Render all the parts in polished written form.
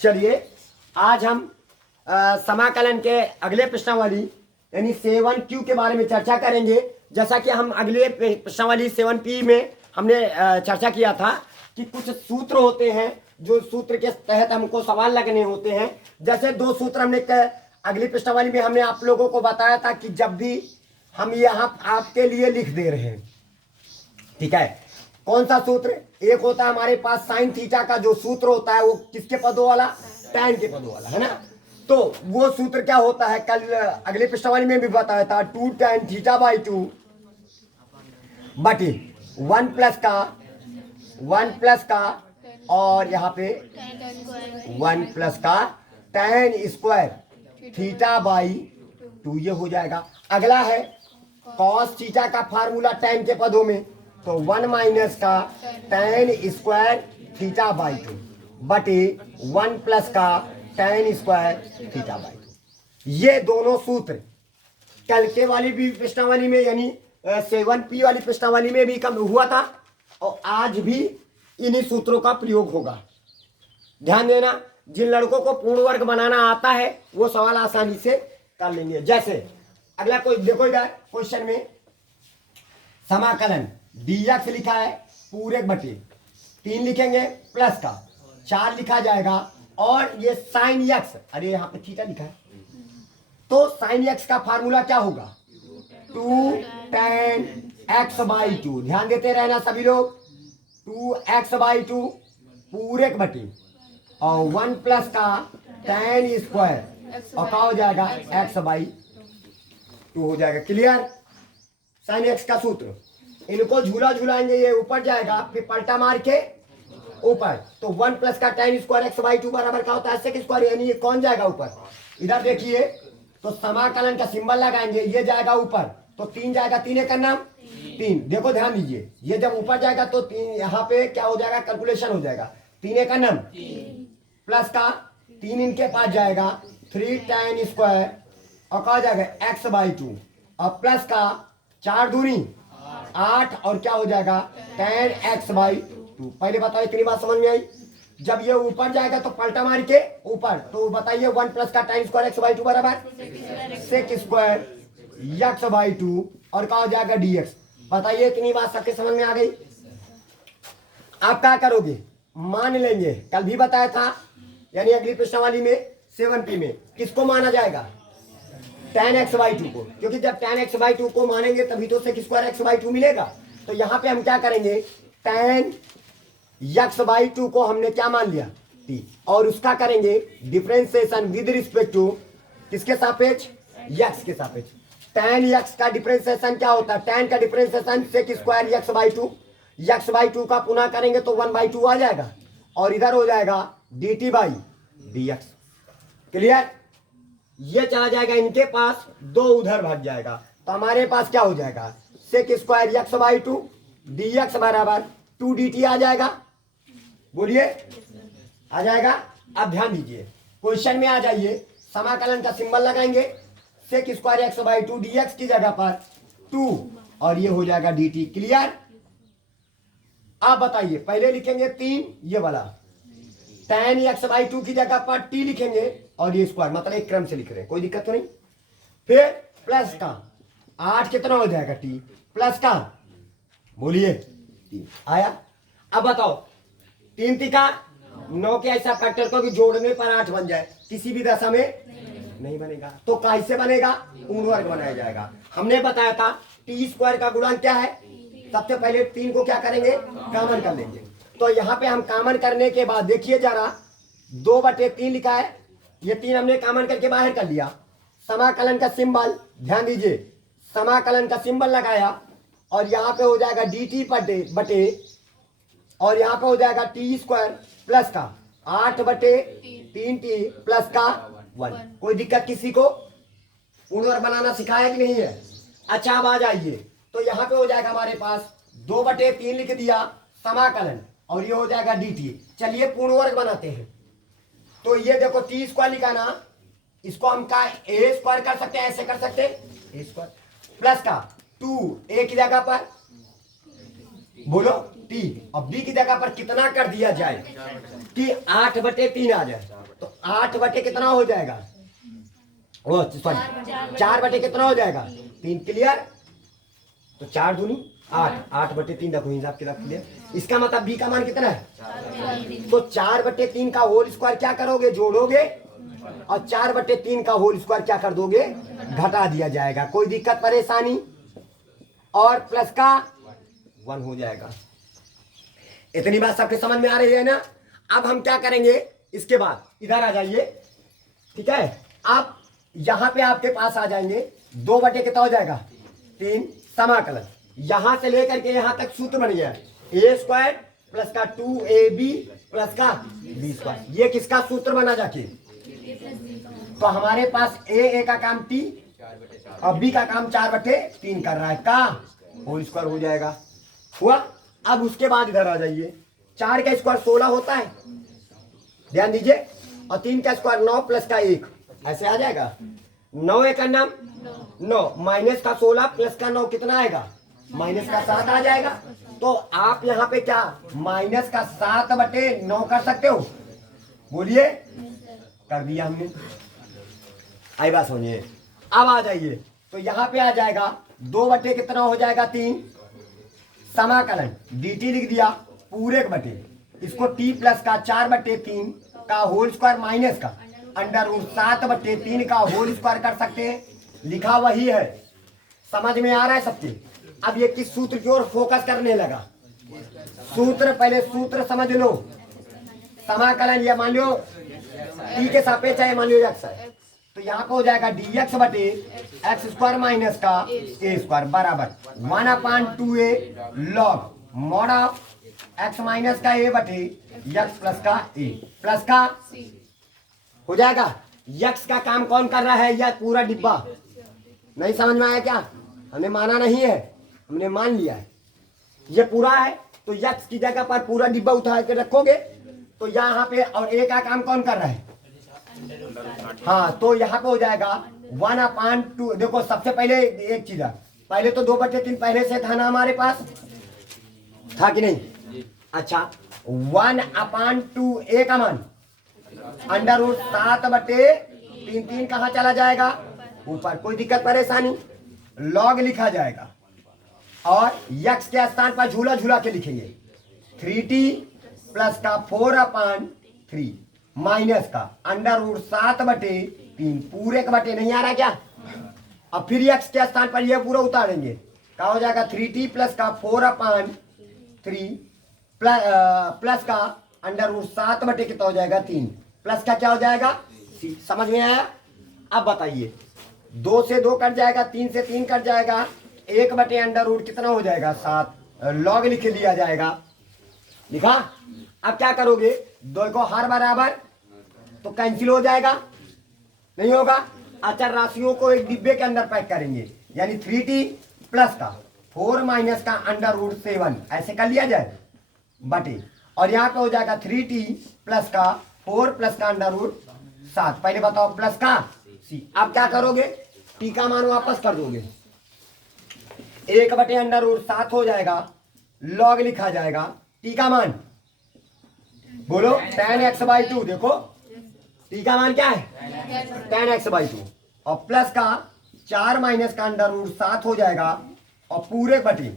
चलिए आज हम समाकलन के अगले प्रश्नावली यानी 7Q के बारे में चर्चा करेंगे। जैसा कि हम अगले प्रश्नावली 7P में हमने चर्चा किया था कि कुछ सूत्र होते हैं जो सूत्र के तहत हमको सवाल लगने होते हैं। जैसे दो सूत्र हमने अगली प्रश्नावली में हमने आप लोगों को बताया था कि जब भी हम यहाँ आपके लिए लिख दे रहे हैं, ठीक है, कौन सा सूत्र? एक होता है हमारे पास साइन थीटा का जो सूत्र होता है वो किसके पदों वाला? टैन के पदों वाला, है ना। तो वो सूत्र क्या होता है, कल अगले प्रश्नावली में भी बताया था, 2 tan थीटा बाई 2 बटे 1 प्लस का और यहाँ पे 1 प्लस का tan स्क्वायर थीटा बाई 2 ये हो जाएगा। अगला है कॉस थीटा का फार्मूला tan के पदों में, तो 1 माइनस का tan स्क्वायर थीटा बाई 2 बटे 1 प्लस का tan स्क्वायर थीटा बाई 2। ये दोनों सूत्र कल के वाली भी प्रश्नावली में यानी 7P वाली प्रश्नावली में भी कम हुआ था और आज भी इन्हीं सूत्रों का प्रयोग होगा। ध्यान देना, जिन लड़कों को पूर्ण वर्ग बनाना आता है वो सवाल आसानी से कर लेंगे। जैसे अगला कोई देखो, इधर क्वेश्चन में समाकलन dx लिखा है पूरे बटे 3 लिखेंगे प्लस का 4 लिखा जाएगा और ये साइन x, अरे यहाँ पे थीटा लिखा है, तो साइन x का फार्मूला क्या होगा? 2 tan x बाई 2। ध्यान देते रहना सभी लोग, 2x बाई 2 पूरे बटे और 1 प्लस का tan स्क्वायर और क्या हो जाएगा? x बाई 2 हो जाएगा। क्लियर? साइन x का सूत्र, इनको झूला झूलाएंगे, ये ऊपर जाएगा फिर पलटा मार के ऊपर, तो 1 प्लस का tan स्क्वायर x बाई 2 बराबर क्या होता है? sec स्क्वायर, यानी ये कौन जाएगा ऊपर? इधर देखिए, तो समाकलन का सिंबल लगाएंगे, ये जाएगा ऊपर, तो 3 जाएगा, 3 का नाम 3। देखो ध्यान दीजिए, ये जब ऊपर जाएगा तो 3 यहाँ पे क्या हो जाएगा? कैलकुलेशन हो जाएगा, 3 का नाम प्लस का 3 इनके पास जाएगा 3 tan स्क्वायर और क्या हो जाएगा? x बाई 2 और प्लस का 4 दूनी 8 और क्या हो जाएगा? tan x by 2। पहले बताओ इतनी बात समझ में आई? जब ये ऊपर जाएगा तो पलटा मार के ऊपर, तो बताइए 1 प्लस का tan स्क्वायर x बाई 2 बराबर sec स्क्वायर x बाई 2 और क्या हो जाएगा? dx। बताइए इतनी बात सबके समझ में आ गई? आप क्या करोगे? मान लेंगे, कल भी बताया था यानी अगली प्रश्नावली में 7P में किसको माना जाएगा? tan x बाई 2 को, क्योंकि जब tan x बाई 2 को मानेंगे तभी तो sec स्क्वायर x बाई 2 मिलेगा। तो यहाँ पे हम क्या करेंगे? tan x बाई 2 को हमने क्या मान लिया? t, और उसका करेंगे डिफरेंशिएशन विद रिस्पेक्ट टू किसके सापेक्ष? x के सापेक्ष। tan x का डिफरेंशिएशन क्या होता है? tan का differentiation sec square x by 2, x by 2 का पुनः करेंगे तो 1 बाई 2 आ जाएगा और इधर हो जाएगा dt बाई dx। क्लियर? ये चला जाएगा इनके पास, 2 उधर भाग जाएगा, तो हमारे पास क्या हो जाएगा? sec square x by 2 dx बराबर 2 dt आ जाएगा। बोलिए, आ जाएगा? अब ध्यान दीजिए, क्वेश्चन में आ जाइए, समाकलन का सिंबल लगाएंगे, sec square x by 2 dx की जगह पर 2 और ये हो जाएगा dt। क्लियर? आप बताइए, पहले लिखेंगे 3 ये वाला, tan x बाई 2 की जगह पर t लिखेंगे और ये स्क्वायर, मतलब एक क्रम से लिख रहे हैं, कोई दिक्कत तो नहीं। फिर प्लस का 8 कितना हो जाएगा? t प्लस का, बोलिए 3 आया। अब बताओ 3 तिका 9 के ऐसा फैक्टर को कि जोड़ने पर 8 बन जाए, किसी भी दशा में नहीं बनेगा, तो कैसे बनेगा? पूर्ण वर्ग बनाया जाएगा। हमने बताया था टी स्क्वायर का गुणांक क्या है? सबसे पहले 3 को क्या करेंगे? कॉमन कर लेंगे। तो यहाँ पे हम कॉमन करने के बाद देखिए जरा, 2 बटे 3 लिखा है, ये 3 हमने कॉमन करके बाहर कर लिया। समाकलन का सिंबल, ध्यान दीजिए, समाकलन का सिंबल लगाया और यहाँ पे हो जाएगा dt बटे और यहाँ पे हो जाएगा टी स्क्वायर प्लस का 8 बटे 3t प्लस का 1। कोई दिक्कत किसी को? पूर्ण वर्ग बनाना सिखाया कि नहीं है? अच्छा, अब आ जाइए, तो यहाँ पे हो जाएगा हमारे पास 2 बटे 3 लिख दिया समाकलन और ये हो जाएगा dt। चलिए पूर्ण वर्ग बनाते हैं, तो ये देखो टी स्क्वायर लिखा ना, इसको हम का ए स्क्वायर कर सकते हैं, ऐसे कर सकते हैं, ए स्क्वायर प्लस का 2 ए की जगह पर बोलो टी और बी की जगह पर कितना कर दिया जाए कि 8 बटे 3 आ जाए। 8 बटे कितना हो जाएगा, ओ सॉरी 4 बटे कितना हो जाएगा 3। क्लियर, तो 4 दूनी 8, 8 बटे 3 देखो हिसाब किताब क्लियर। इसका मतलब बी का मान कितना है, तो 4 बटे 3 का होल स्क्वायर क्या करोगे, जोड़ोगे, और 4 बटे 3 का होल स्क्वायर क्या कर दोगे, घटा दिया जाएगा। कोई दिक्कत परेशानी, और प्लस का 1 हो जाएगा। इतनी बात सबके समझ में आ रही है ना। अब हम क्या करेंगे, इसके बाद इधर आ जाइए, ठीक है। आप यहां पे आपके पास आ जाएंगे, 2 बटे कितना हो जाएगा 3, समाकलन यहां से लेकर के यहां तक सूत्र बन गया, ए स्क्वायर प्लस का 2ab प्लस का बी स्क्वायर। ये किसका सूत्र बना जाके, तो हमारे पास ए का काम t और बी का काम 4 बटे 3 कर रहा है, का होल स्क्वायर हो जाएगा। हुआ। अब उसके बाद इधर आ जाइए, 4 का स्क्वायर 16 होता है, ध्यान दीजिए, और 3 का स्क्वायर 9 प्लस का 1, ऐसे आ जाएगा। 9 एक का नाम 9 माइनस का 16 प्लस का 9 कितना आएगा, माइनस का 7 आ जाएगा। तो आप यहाँ पे क्या माइनस का 7 बटे 9 कर सकते हो, बोलिए, कर दिया हमने। आई बात सुनिए। अब आ जाइए, तो यहाँ पे आ जाएगा 2 बटे कितना हो जाएगा 3, समाकलन dt लिख दिया पूरे के बटे, इसको t प्लस का 4 बटे 3 का होल स्क्वायर माइनस का अंडर रूट 7 बटे 3 का होल स्क्वायर कर सकते हैं, लिखा वही है। समझ में आ रहा है सबके। अब ये किस सूत्र की ओर फोकस करने लगा, सूत्र, पहले सूत्र समझ लो। समाकलन ये मान लो t के सापेक्ष है, मान लो x है, तो यहाँ पे हो जाएगा dx बटे एक्स स्क्वायर माइनस का ए स्क्वायर बराबर 1/2a log mod of x minus का ए बटे एक्स प्लस का ए प्लस का हो जाएगा। यक्स का काम कौन कर रहा है, यह पूरा डिब्बा। नहीं समझ में आया क्या, हमने माना नहीं है, हमने मान लिया है, ये पूरा है। तो यक्स की जगह पर पूरा डिब्बा उठा के रखोगे, तो यहाँ पे, और ए का काम कौन कर रहा है, हाँ, तो यहाँ पे हो जाएगा 1/2। देखो सबसे पहले एक चीज है, पहले तो 2 बटे 3 पहले से था ना हमारे पास, था कि नहीं। अच्छा 1/2 ए का मान अंडर रूट 7 बटे 3, 3 कहाँ चला जाएगा ऊपर, कोई दिक्कत परेशानी, लॉग लिखा जाएगा, और यक्स के स्थान पर झूला झूला के लिखेंगे 3t प्लस का 4/3 माइनस का अंडर रूट 7 बटे 3 पूरे के बटे, नहीं आ रहा क्या। अब फिर यक्स के स्थान पर यह पूरा उतारेंगे, क्या हो जाएगा 3t प्लस का 4/3 प्लस का अंडर रूट 7 बटे कितना हो जाएगा 3 प्लस का क्या हो जाएगा c। समझ में आया। अब बताइए, 2 से 2 कट जाएगा, 3 से 3 कट जाएगा, 1 बटे अंडर रूट कितना हो जाएगा 7, लॉग लिख लिया जाएगा, लिखा। अब क्या करोगे, 2 को हर बराबर तो कैंसिल हो जाएगा, नहीं होगा। अचर राशियों को एक डिब्बे के अंदर पैक करेंगे, यानी 3t प्लस का 4 माइनस का अंडर रूट 7 ऐसे कर लिया जाए बटे, और यहाँ पे हो जाएगा 3t प्लस का 4 प्लस का अंडर रूट 7। पहले बताओ प्लस का c। अब क्या करोगे, t का मान वापस कर दोगे, 1 बटे अंडर रूट 7 हो जाएगा, लॉग लिखा जाएगा, t का मान बोलो tan x/2। देखो t का मान क्या है tan x/2, और प्लस का 4 माइनस का अंडर रूट 7 हो जाएगा, और पूरे बटे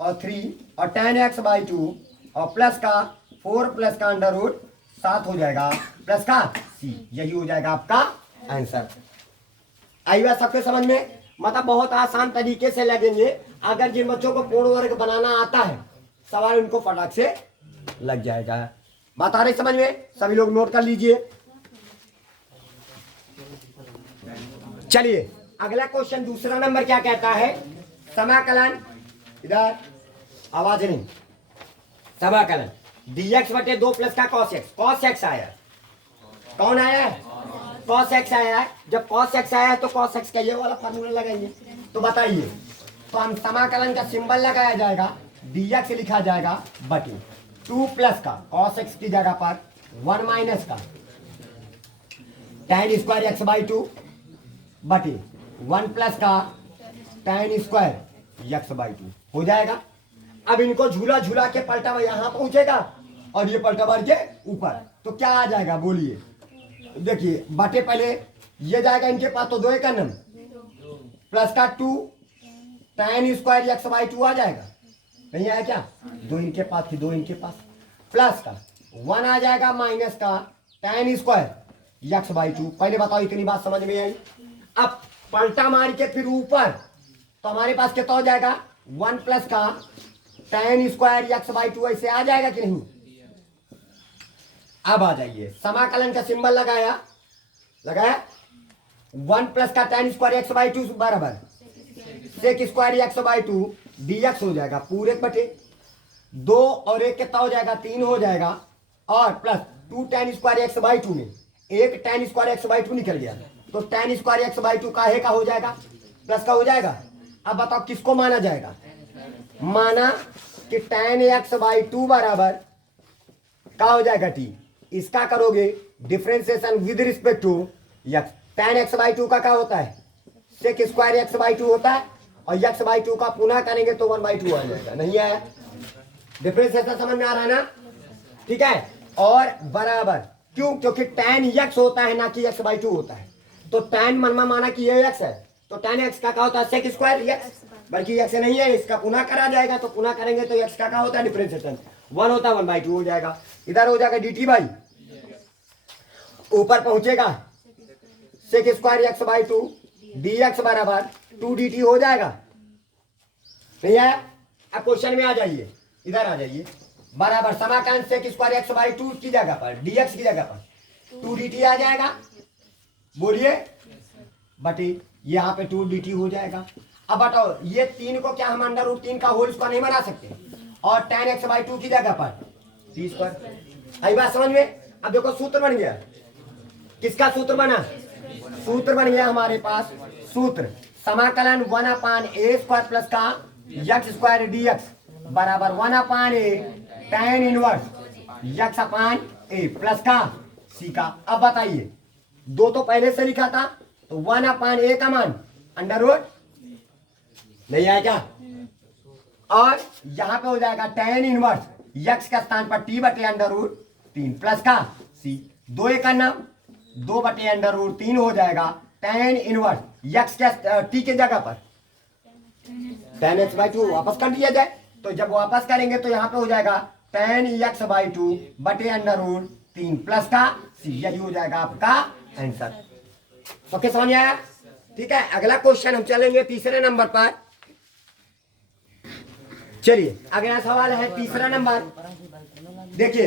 और 3 और tan x/2 और प्लस का 4 प्लस का अंडर रूट 7 हो जाएगा प्लस का c। यही हो जाएगा आपका आंसर। आई बात सबके समझ में, मतलब बहुत आसान तरीके से लगेंगे। अगर जिन बच्चों को पूर्ण वर्ग बनाना आता है, सवाल उनको फटाक से लग जाएगा। बात आ रही समझ में, सभी लोग नोट कर लीजिए। चलिए अगला क्वेश्चन, दूसरा नंबर क्या कहता है, समाकलन, इधर आवाज नहीं, समाकलन dx बटे 2 प्लस का cos x। cos x आया, कौन आया है, cos x आया है। जब cos x आया है तो cos x का ये वाला फार्मूला लगाएंगे। तो बताइए, तो हम समाकलन का सिंबल लगाया जाएगा, dx लिखा जाएगा बटे 2 प्लस का cos x की जगह पर 1 माइनस का tan स्क्वायर x/2 बटे 1 प्लस का tan स्क्वायर x/2 हो जाएगा। अब इनको झूला झूला के पलटा यहाँ पहुंचेगा, और ये पलटा भर के ऊपर, तो क्या आ जाएगा बोलिए, देखिए बटे पहले ये जाएगा इनके पास तो 2 एक नम प्लस का 2 tan स्क्वायर एक्स बाई 2 आ जाएगा, नहीं आया क्या? 2 इनके पास थी, 2 इनके पास, प्लस का 1 आ जाएगा माइनस का tan स्क्वायर एक्स बाई 2। पहले बताओ इतनी बात समझ में आई? अब पलटा मार के फिर ऊपर तो हमारे पास कितना हो जाएगा? 1 प्लस का tan स्क्वायर एक्स बाई 2 ऐसे आ जाएगा कि नहीं? अब आ जाइए, समाकलन का सिंबल लगाया, 1 प्लस का tan स्क्वायर एक्स बाई 2 बराबर sec square x by 2 dx हो जाएगा पूरे बटे 2 और 1 कितना हो जाएगा? 3 हो जाएगा, और plus 2 tan square x by 2 में एक tan स्क्वायर एक्स बाई 2 निकल गया, तो tan स्क्वायर एक्स बाई 2 का है का हो जाएगा, प्लस का हो जाएगा। अब बताओ किसको माना जाएगा? माना कि tan एक्स बाई 2 बराबर का हो जाएगा t, इसका करोगे differentiation with respect to x। tan x by 2 का क्या होता है? सेक स्क्वायर एक्स बाई 2 होता है, और x बाई 2 का पुनः करेंगे तो 1 बाई 2 आ जाएगा। नहीं आया? डिफरेंशिएशन समझ में आ रहा है ना? ठीक है, और बराबर क्यों? क्योंकि tan x होता है ना कि x बाई 2 होता है, तो tan मन में माना कि ये x है, तो tan x का क्या होता है? सेक स्क्वायर x, बल्कि x नहीं है, इसका पुनः करा जाएगा, तो पुनः करेंगे तो x का क्या होता है? डिफरेंशिएशन 1 होता है, 1 बाई 2 हो जाएगा। इधर हो जाएगा dt बाई, ऊपर पहुंचेगा sec square x by 2 dx बराबर 2 dt हो जाएगा। नहीं है? अब क्वेश्चन में आ जाइए, इधर आ जाइए, बराबर समाकलन सेक स्क्वायर एक्स बाई 2 की जगह पर dx की जगह पर 2 dt आ जाएगा, बोलिए बटी यहाँ पे 2 dt हो जाएगा। अब बताओ ये 3 को क्या हम अंडर रूट 3 का होल स्क्वायर नहीं बना सकते, और tan x बाई 2 की जगह पर t स्क्वायर। आई बात समझ में? अब देखो सूत्र बन गया, किसका सूत्र बना? सूत्र बन गया हमारे पास, सूत्र समाकलन 1/a स्क्वायर प्लस का x स्क्वायर dx बराबर 1/a tan inverse x upon a plus का c का। अब बताइए, 2 तो पहले से लिखा था, तो 1/a का मान अंडर रूट, नहीं आया क्या? और यहां पे हो जाएगा tan इनवर्स x का स्थान पर t बटे अंडर रूट 3 प्लस का c, 2 एक नाम 2 बटे अंडर रूट 3 हो जाएगा tan इनवर्स x के t के जगह पर tan x बाई 2 वापस कर दिया जाए, तो जब वापस करेंगे तो यहाँ पे हो जाएगा tan x बाई 2 बटे अंडर रूट 3 प्लस का c, यही हो जाएगा आपका आंसर। ओके, समझ आया? ठीक है, अगला क्वेश्चन हम चलेंगे तीसरे नंबर पर। चलिए अगला सवाल है तीसरा नंबर, देखिए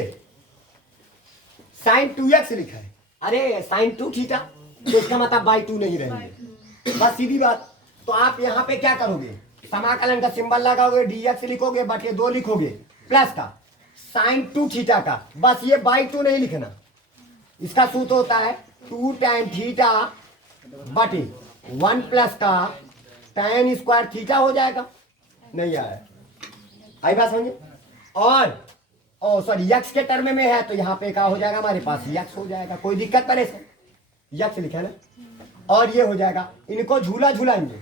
sin 2x लिखा है, अरे sin 2 थीटा, तो इसका मतलब बाई 2 नहीं रहेंगे, बस सीधी बात। तो आप यहाँ पे क्या करोगे? समाकलन का सिंबल लगाओगे, dx लिखोगे बटे 2 लिखोगे, प्लस का sin 2 थीटा का, बस ये बाई 2 नहीं लिखना, इसका सूत्र होता है 2 tan थीटा बटे 1 प्लस का tan स्क्वायर थीटा हो जाएगा। नहीं आया? आई बात समझे? और सॉरी x के टर्म में है, तो यहाँ पे क्या हो जाएगा? हमारे पास x हो जाएगा, कोई दिक्कत परेशान, x लिखा ना, और ये हो जाएगा, इनको झूला झूलाएंगे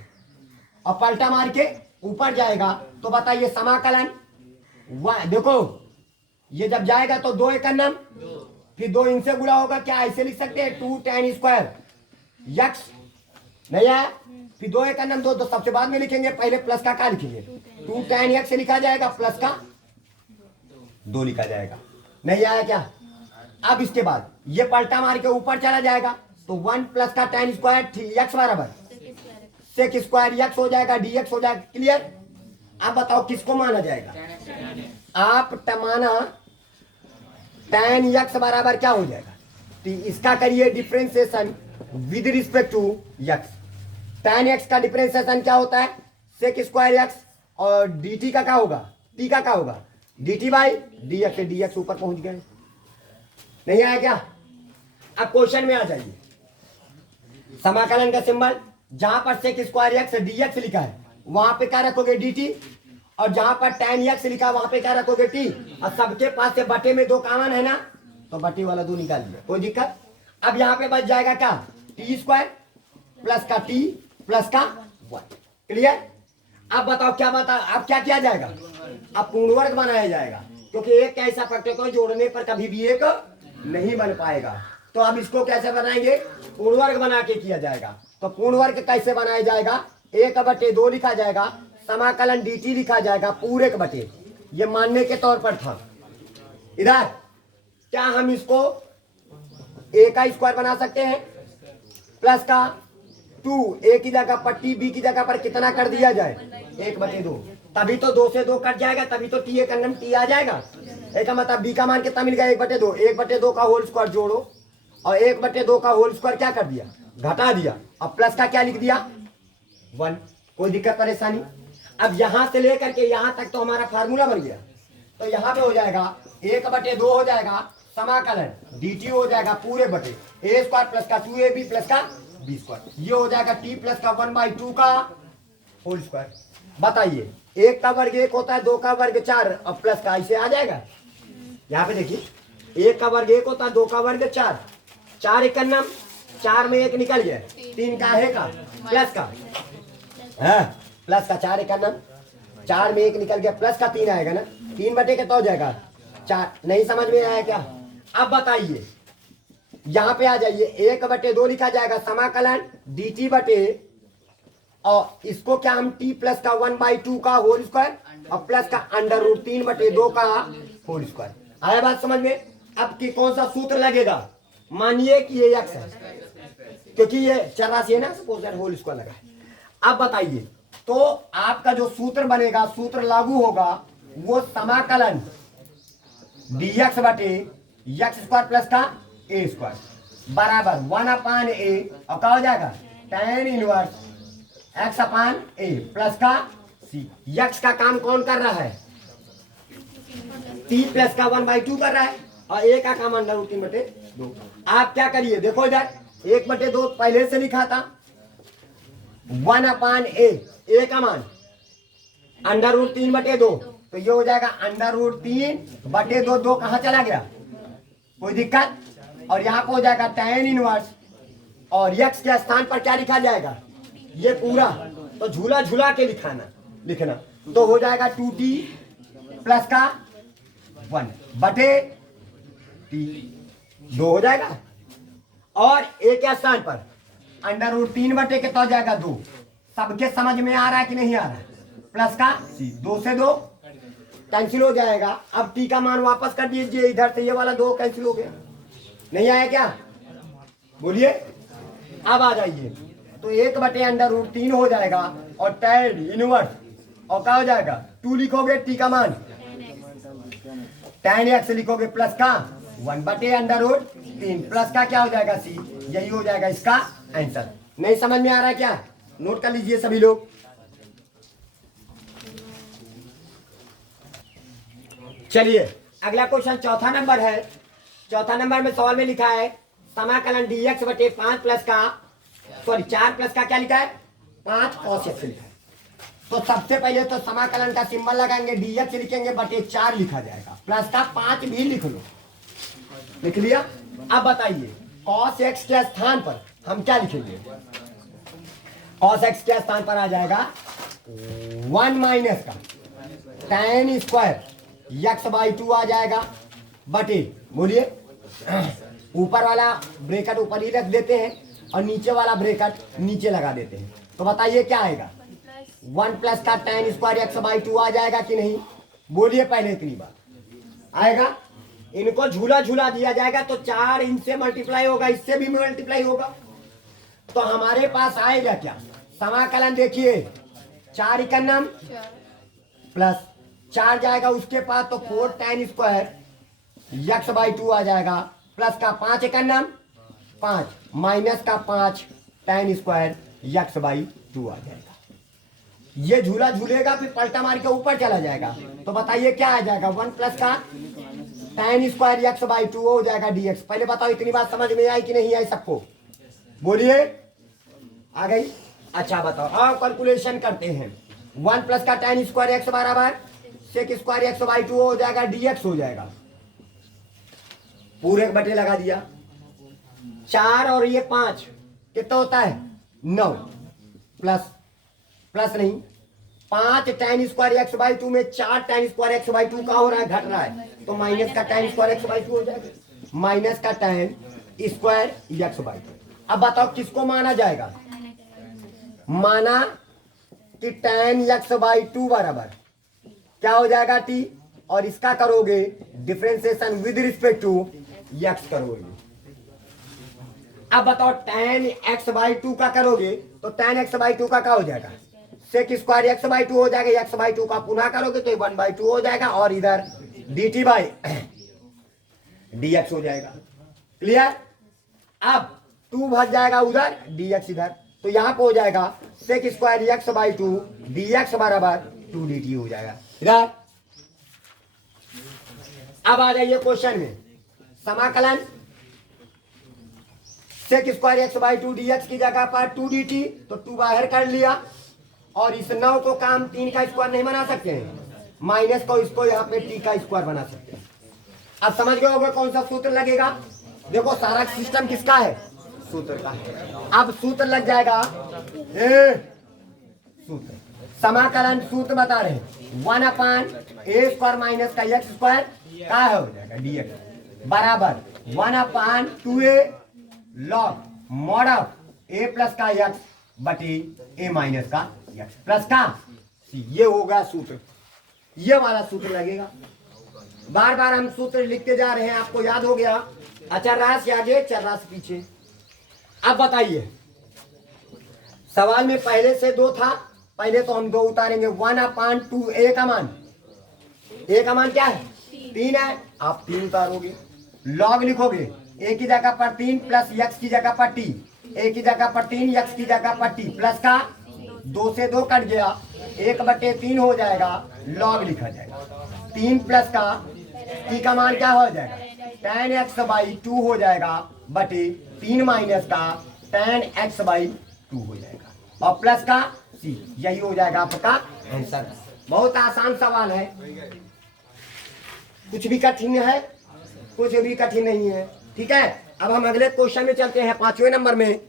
और पलटा मार के ऊपर जाएगा, तो बताइए समाकलन देखो ये जब जाएगा तो 2 एक नाम, फिर 2 इनसे गुणा होगा, क्या ऐसे लिख सकते हैं 2 tan स्क्वायर x, नहीं है? फिर 2 एक नाम 2 तो सबसे बाद में लिखेंगे, पहले प्लस का क्या लिखेंगे? 2 tan x लिखा जाएगा, प्लस का 2 लिखा जाएगा। नहीं आया क्या? अब इसके बाद ये पलटा मार के ऊपर चला जाएगा, तो 1 प्लस का tan स्क्वायर x बराबर सेक स्क्वायर x हो जाएगा, dx हो जाएगा। क्लियर? अब बताओ किसको माना जाएगा? आप माना tan x बराबर क्या हो जाएगा? इसका करिए differentiation with respect to x। tan x का डिफरेंशिएशन क्या होता है? सेक स्क्वायर x, और dt का क्या होगा? t का क्या होगा? dt बाई dx से dx ऊपर पहुंच गए। नहीं आया क्या? अब क्वेश्चन में आ जाइए, समाकलन का सिंबल जहां पर सेक स्क्वायर x dx लिखा है वहां पे क्या रखोगे? dt, और जहां पर tan x लिखा है वहां पे क्या रखोगे? t, और सबके पास से बटे में 2 कॉमन है ना, तो बटे वाला 2 निकाल लिया, कोई दिक्कत? अब यहाँ पे बच जाएगा क्या? टी स्क्वायर प्लस का t प्लस का 1। क्लियर? अब बताओ क्या अब क्या किया जाएगा? अब पूर्ण वर्ग बनाया जाएगा, क्योंकि एक ऐसा फैक्टर को जोड़ने पर कभी भी एक नहीं बन पाएगा। तो अब इसको कैसे बनाएंगे, पूर्ण वर्ग बना के किया जाएगा। तो पूर्ण वर्ग कैसे बनाया जाएगा, 1/2 लिखा जाएगा, समाकलन dt लिखा जाएगा पूरे के बटे, ये मानने के तौर पर था। इधर क्या हम इसको a का स्क्वायर बना सकते हैं, प्लस का 2 a की जगह पर t b की जगह पर कितना कर दिया जाए, 1/2, तभी तो 2 से 2 कट जाएगा, तभी तो t का टी आ जाएगा। एक का मतलब b का मान कितना मिल गया, 1/2, 1/2 का होल स्क्वायर जोड़ो और 1/2 का होल स्क्वायर क्या कर दिया, घटा दिया, अब प्लस का क्या लिख दिया 1। कोई दिक्कत परेशानी। अब यहां से लेकर के यहां तक तो हमारा फार्मूला बन गया। तो यहाँ पे हो जाएगा 1/2 हो जाएगा, समाकलन dt हो जाएगा पूरे बटे a स्क्वायर प्लस का 2ab प्लस का b स्क्वायर, ये हो जाएगा t प्लस का 1/2 का होल स्क्वायर। बताइए 1 का वर्ग 1 होता है, 2 का वर्ग 4, अब प्लस का ऐसे आ जाएगा। यहाँ पे देखिए 1 का वर्ग 1 होता है, 2 का वर्ग 4, 4 एकन्नम, 4 में 1 निकल गया, 3 का है का प्लस का है, प्लस का 4 एकन्नम, 4 में 1 निकल गया, प्लस का 3 आएगा ना, 3 बटे के तो हो जाएगा 4। नहीं समझ में आया क्या। अब बताइए यहाँ पे आ जाइए, 1/2 लिखा जाएगा, समाकलन dt बटे, और इसको क्या हम t प्लस का 1/2 का होल स्क्वायर और प्लस का √3/2 का होल स्क्वायर। आया बात समझ में। अब की कौन सा सूत्र लगेगा, मानिए कि ये x है, क्योंकि ये चर राशि है ना, सपोज होल स्क्वायर लगा है। अब बताइए तो आपका जो सूत्र बनेगा, सूत्र लागू होगा, वो समाकलन dx बटे x स्क्वायर प्लस का a स्क्वायर बराबर 1/a, और क्या हो जाएगा tan इनवर्स x/a प्लस का c। x का काम कौन कर रहा है, t प्लस का 1/2 कर रहा है, और a का काम √3/2। आप क्या करिए, देखो इधर 1/2 पहले से लिखा था, 1/a, a का मान √3/2, तो ये हो जाएगा √3/2, 2 कहाँ चला गया, कोई दिक्कत। और यहाँ पे हो जाएगा tan इनवर्स, और x के स्थान पर क्या लिखा जाएगा, ये पूरा, तो झूला झूला के लिखना, तो हो जाएगा 2t प्लस का 1 बटे t, 2 हो जाएगा, और a के स्थान पर √3 बटे के तो हो जाएगा 2। सबके समझ में आ रहा है कि नहीं आ रहा है, प्लस का c, 2 से 2 कैंसिल हो जाएगा। अब t का मान वापस कर दीजिए, इधर से ये वाला 2 कैंसिल हो गया, नहीं आया क्या, बोलिए। अब आ जाइए, तो 1/√3 हो जाएगा, और tan इनवर्स, और क्या हो जाएगा 2 लिखोगे, t का मान tan x लिखोगे प्लस का 1/√3 प्लस का क्या हो जाएगा c, यही हो जाएगा इसका आंसर। नहीं समझ में आ रहा है क्या, नोट कर लीजिए सभी लोग। चलिए अगला क्वेश्चन चौथा नंबर है। चौथा नंबर में सवाल में लिखा है समाकलन dx बटे 5 प्लस का, सॉरी 4 प्लस का क्या लिखा है 5 cos x लिखा है। तो सबसे पहले तो समाकलन का सिंबल लगाएंगे, dx लिखेंगे बटे 4 लिखा जाएगा, प्लस का 5 भी लिख लो, लिख लिया। अब बताइए cos x के स्थान पर हम क्या लिखेंगे, cos x के स्थान पर आ जाएगा 1 माइनस का tan स्क्वायर x/2 आ जाएगा बटे, बोलिए ऊपर वाला ब्रैकेट ऊपर ही रख देते हैं और नीचे वाला ब्रैकेट नीचे लगा देते हैं। तो बताइए क्या आएगा, 1 प्लस का tan स्क्वायर x/2 आ जाएगा कि नहीं, बोलिए पहले इतनी बार आएगा। इनको झूला झूला दिया जाएगा, तो 4 इनसे मल्टीप्लाई होगा, इससे भी मल्टीप्लाई होगा, तो हमारे पास आएगा क्या, समाकलन देखिए 4 एकन्नम प्लस 4 जाएगा उसके पास, तो 4 tan स्क्वायर x/2 आ जाएगा, प्लस का 5 एकन्नम 5 माइनस का 5 tan स्क्वायर x/2 आ जाएगा। ये झूला झूलेगा फिर पलटा मार के ऊपर चला जाएगा, तो बताइए क्या आ जाएगा, 1 प्लस का tan स्क्वायर x/2 हो जाएगा dx। पहले बताओ इतनी बात समझ में आई कि नहीं आई सबको, बोलिए आ गई। अच्छा बताओ, और कैलकुलेशन करते हैं, 1 प्लस का tan स्क्वायर x बराबर sec स्क्वायर x/2 हो जाएगा, dx हो जाएगा, पूरे बटे लगा दिया, 4 और ये 5 कितना होता है 9, प्लस प्लस नहीं 5 tan स्क्वायर x/2 में 4 tan स्क्वायर x/2 का हो रहा है, घट रहा है, तो माइनस का tan स्क्वायर x/2 हो जाएगा, माइनस का tan square x by two. अब बताओ किसको माना जाएगा? माना कि tan यक्स बाई टू बराबर क्या हो जाएगा टी, और इसका करोगे differentiation with respect to X करोगे। अब बताओ tan x बाई टू का करोगे तो tan x बाई टू का क्या हो जाएगा? Sec square x by two हो जाएगा, x बाई टू का पुनः करोगे तो 1/2 हो जाएगा, और इधर dt बाई dx हो जाएगा। क्लियर? अब 2 भग जाएगा उधर, dx इधर, तो यहां पे हो जाएगा sec square x by two dx बराबर 2 dt हो जाएगा इधर। अब आ जाइए क्वेश्चन में, समाकलन sec square x by two d x की जगह पर 2 डी टी, तो 2 बाहर कर लिया, और इस 9 को काम 3 का स्क्वायर नहीं बना सकते हैं, माइनस को इसको यहाँ पे टी का स्क्वायर बना सकते हैं। अब समझ गए होगा कौन सा सूत्र लगेगा? देखो सारा सिस्टम किसका है? सूत्र का है। अब सूत्र लग जाएगा, सूत्र समाकलन सूत्र बता रहे हैं 1/a स्क्वायर माइनस का एक्स स्क्वायर क्या हो जाएगा dx बराबर 1/2a log mod of a plus का x बटी a माइनस का x प्लस का c। ये होगा सूत्र, ये वाला सूत्र लगेगा। बार बार हम सूत्र लिखते जा रहे हैं, आपको याद हो गया। अचर राशि आगे, चर राशि पीछे। अब बताइए, सवाल में पहले से 2 था, पहले तो हम 2 उतारेंगे। 1/2a का मान, a का मान क्या है? 3 है, आप 3 उतारोगे, लॉग लिखोगे a की जगह पर 3 प्लस x की जगह पर t, a की जगह पर 3 x की जगह पर t प्लस का 2 से 2 कट गया, 1/3 हो जाएगा, लॉग लिखा जाएगा 3 प्लस का t का मान क्या हो जाएगा? tan x बाई 2 हो जाएगा बटे 3 माइनस का tan x बाई 2 हो जाएगा, और प्लस का c। यही हो जाएगा आपका आंसर। बहुत आसान सवाल है, कुछ भी कठिन है, कुछ भी कठिन नहीं है। ठीक है, अब हम अगले क्वेश्चन में चलते हैं, 5वें नंबर में।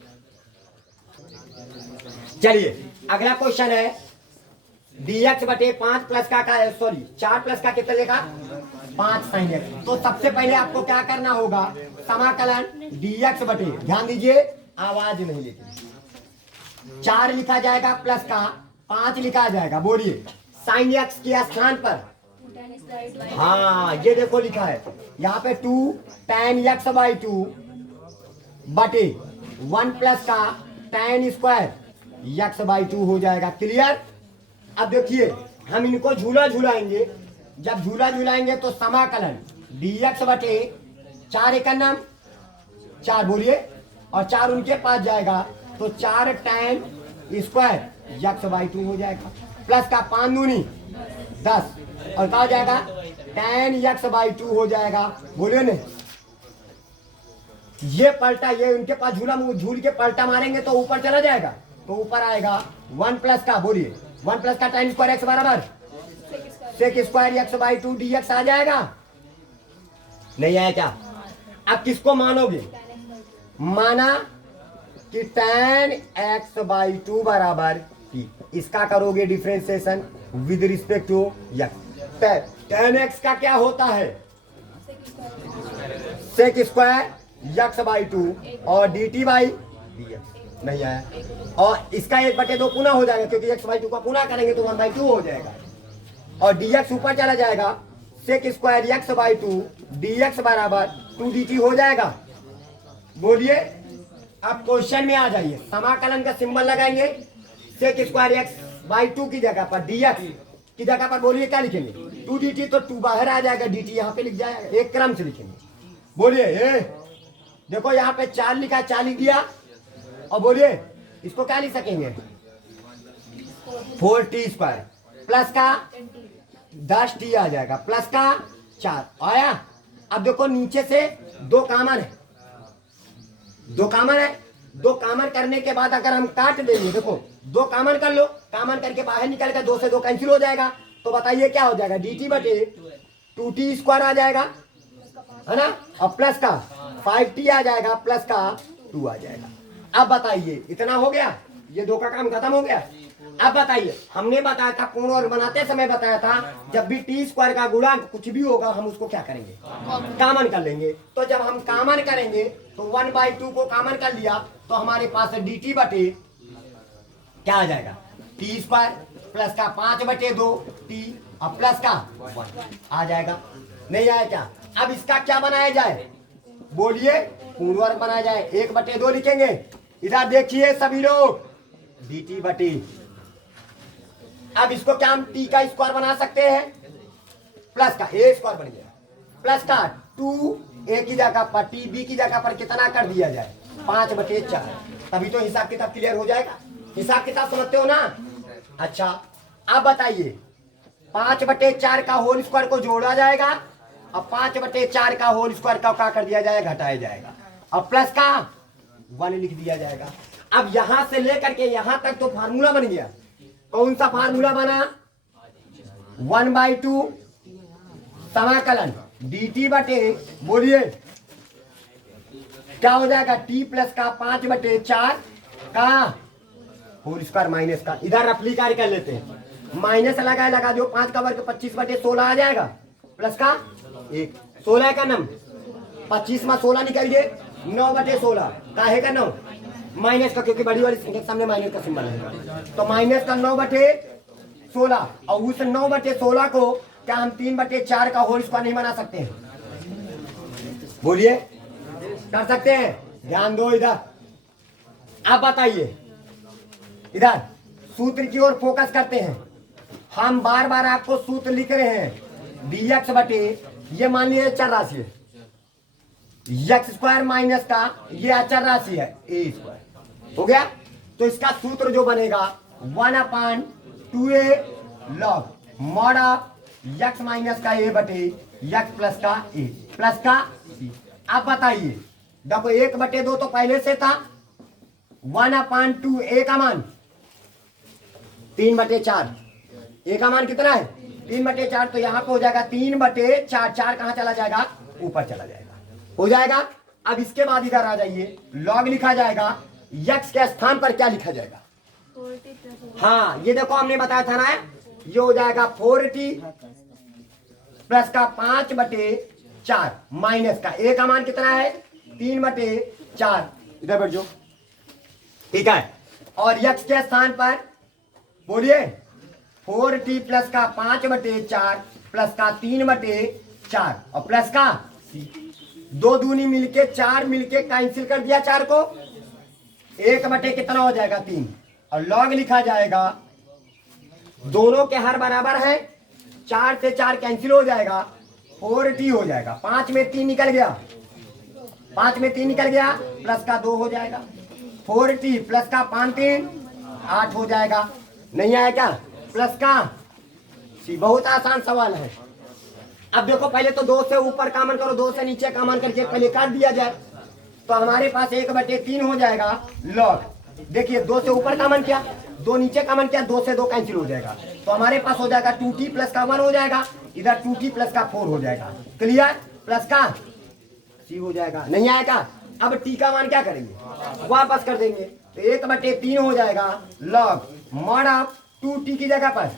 चलिए अगला क्वेश्चन है dx बटे 5 प्लस का सॉरी 4 प्लस का कितना लेगा? 5 sin x। तो सबसे पहले आपको क्या करना होगा? समाकलन dx बटे, ध्यान दीजिए आवाज नहीं लेती, 4 लिखा जाएगा प्लस का 5 लिखा जाएगा। बोलिए sin x के स्थान पर, हाँ ये देखो लिखा है यहाँ पे 2 tan x बाई 2 बटे 1 प्लस का tan स्क्वायर x बाई 2 हो जाएगा। क्लियर? अब देखिए हम इनको झूला झूलाएंगे, जब झूला झूलाएंगे तो समाकलन dx बटे 4 एक नाम 4, बोलिए, और 4 उनके पास जाएगा तो 4 tan स्क्वायर x बाई 2 हो जाएगा, प्लस का 5 दूनी 10, और क्या हो जाएगा? tan x बाई 2 हो जाएगा। बोलिए ने, ये पलटा, ये उनके पास झूला, झूल के पलटा मारेंगे तो ऊपर चला जाएगा, तो ऊपर आएगा 1 प्लस का, बोलिए 1 प्लस का tan स्क्वायर x बराबर sec square x by 2 dx आ जाएगा। नहीं आया क्या? अब किसको मानोगे? माना कि tan x बाई 2 बराबर t, इसका करोगे differentiation with respect to x। tan x का क्या होता है? सेक स्क्वायर x बाई 2 और dt बाई dx। नहीं आया, और इसका 1/2 पुनः हो जाएगा, क्योंकि x बाई 2 का पुनः करेंगे तो 1/2 हो जाएगा, और dx ऊपर चला जाएगा, sec square x by 2 dx बराबर 2 dt हो जाएगा। बोलिए, अब क्वेश्चन में आ जाइए, समाकलन का सिंबल लगाएंगे, सेक स्क्वायर x बाई 2 की जगह पर dx की जगह पर बोलिए क्या लिखेंगे? 2 dt, तो 2 बाहर आ जाएगा, dt यहाँ पे लिख जाएगा, एक क्रम से लिखेंगे। बोलिए देखो यहाँ पे 4 लिखा, 4 लिख दिया, और बोलिए इसको क्या लिख सकेंगे? 4t स्क्वायर प्लस का 10t आ जाएगा, प्लस का 4 आया। अब देखो नीचे से 2 कॉमन है, 2 कॉमन है, 2 कॉमन करने के बाद अगर हम काट देंगे, देखो 2 कॉमन कर लो, कॉमन करके बाहर निकल कर 2 से 2 कैंसिल हो जाएगा, तो बताइए क्या हो जाएगा? dt बटे 2t स्क्वायर आ जाएगा, है ना, और प्लस का 5t आ जाएगा, प्लस का 2 आ जाएगा। अब बताइए इतना हो गया, ये 2 का काम खत्म हो गया। अब बताइए, हमने बताया था पूर्ण वर्ग बनाते समय बताया था जब भी टी स्क्वायर का गुणांक कुछ भी होगा हम उसको क्या करेंगे, कॉमन कर लेंगे। तो जब हम कॉमन करेंगे तो 1/2 को कॉमन कर लिया तो हमारे पास डी टी बटे क्या आ जाएगा, टी स्क्वायर प्लस का 5/2 टी और प्लस का 1 आ जाएगा। नहीं आया क्या? अब इसका क्या बनाया जाए, बोलिए, पूर्ण वर्ग बनाया जाए। 1/2 लिखेंगे। इधर देखिए सभी लोग, डी टी बटे, अब इसको क्या हम टी का स्क्वायर बना सकते हैं, प्लस का ए स्क्वायर बन गया, प्लस का 2 ए की जगह पर टी बी की जगह पर कितना कर दिया जाए, 5/4। तभी तो हिसाब किताब क्लियर हो जाएगा। हिसाब किताब समझते हो ना? अच्छा, अब बताइए 5/4 का होल स्क्वायर को जोड़ा जाएगा और 5/4 का होल स्क्वायर का क्या कर दिया जाएगा, घटाया जाएगा और प्लस का 1 लिख दिया जाएगा। अब यहां से लेकर के यहां तक तो फार्मूला बन गया। कौन सा फार्मूला बना, 1/2 समाकलन डी टी बटे, बोलिए क्या हो जाएगा, टी प्लस का 5/4 का होल स्क्वायर माइनस का, इधर रफली कार्य कर लेते हैं, माइनस लगा दो, 5 का वर्ग 25/16 आ जाएगा, प्लस का 1, 16 का नम 25 में 16 निकल गए, 9/16 काहे का 9 माइनस का, क्योंकि बड़ी वाली संख्या के सामने माइनस का सिंबल है, तो माइनस का 9/16 और उस 9/16 को क्या हम 3/4 का होल स्क्वायर नहीं बना सकते हैं, बोलिए कर सकते हैं? ध्यान दो इधर। आप बताइए, इधर सूत्र की ओर फोकस करते हैं। हम बार बार आपको सूत्र लिख रहे हैं, dx बटे, ये मान लीजिए चर राशि है, x स्क्वायर माइनस का ये अचर राशि है ए स्क्वायर, हो गया। तो इसका सूत्र जो बनेगा 1/2a log mod of x minus का a बटे x प्लस का a प्लस का c। अब बताइए, देखो 1/2 तो पहले से था, 1/2 a का मान 3/4, a का मान कितना है 3/4, तो यहाँ पे हो जाएगा 3/4, 4 कहाँ चला जाएगा, ऊपर चला जाएगा, हो जाएगा। अब इसके बाद इधर आ जाइए, लॉग लिखा जाएगा, x के स्थान पर क्या लिखा जाएगा, हाँ ये देखो हमने बताया था ना, ये हो जाएगा 4t प्लस का 5/4 माइनस का a का मान कितना है 3/4, इधर बैठ जाओ, ठीक है। और x के स्थान पर बोलिए 4t प्लस का 5/4 प्लस का 3/4 और प्लस का 2 दूनी मिलके 4 मिलके कैंसिल कर दिया 4 को, 1/, कितना हो जाएगा 3, और लॉग लिखा जाएगा, दोनों के हर बराबर है, 4 से 4 कैंसिल हो जाएगा, 4t हो जाएगा, 5 में 3 निकल गया, 5 में 3 निकल गया, प्लस का 2 हो जाएगा, 4t प्लस का 5 3 8 हो जाएगा। नहीं आया क्या, प्लस का सी। बहुत आसान सवाल है। अब देखो पहले तो 2 से ऊपर कॉमन करो, 2 से नीचे कॉमन करके पहले काट दिया जाए, तो हमारे पास 1/3 हो जाएगा लॉग। देखिए 2 से ऊपर कॉमन किया, 2 नीचे कॉमन किया, 2 से 2 कैंसिल हो जाएगा, तो हमारे पास हो जाएगा 2t प्लस का 1 हो जाएगा, इधर 2t प्लस का 4 हो जाएगा, क्लियर, प्लस का सी हो जाएगा। नहीं आएगा, अब t का मान क्या करेंगे, वापस कर देंगे, तो 1/3 हो जाएगा लॉग मॉड ऑफ 2t की जगह पर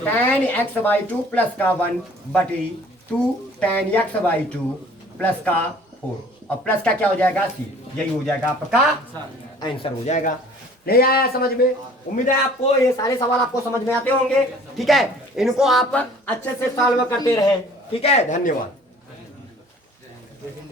tan x/2 प्लस का 1/2 tan x/2 प्लस का 4 और प्लस का क्या हो जाएगा c। यही हो जाएगा आपका आंसर, हो जाएगा। नहीं आया समझ में? उम्मीद है आपको ये सारे सवाल आपको समझ में आते होंगे, ठीक है। इनको आप अच्छे से सॉल्व करते रहें, ठीक है। धन्यवाद।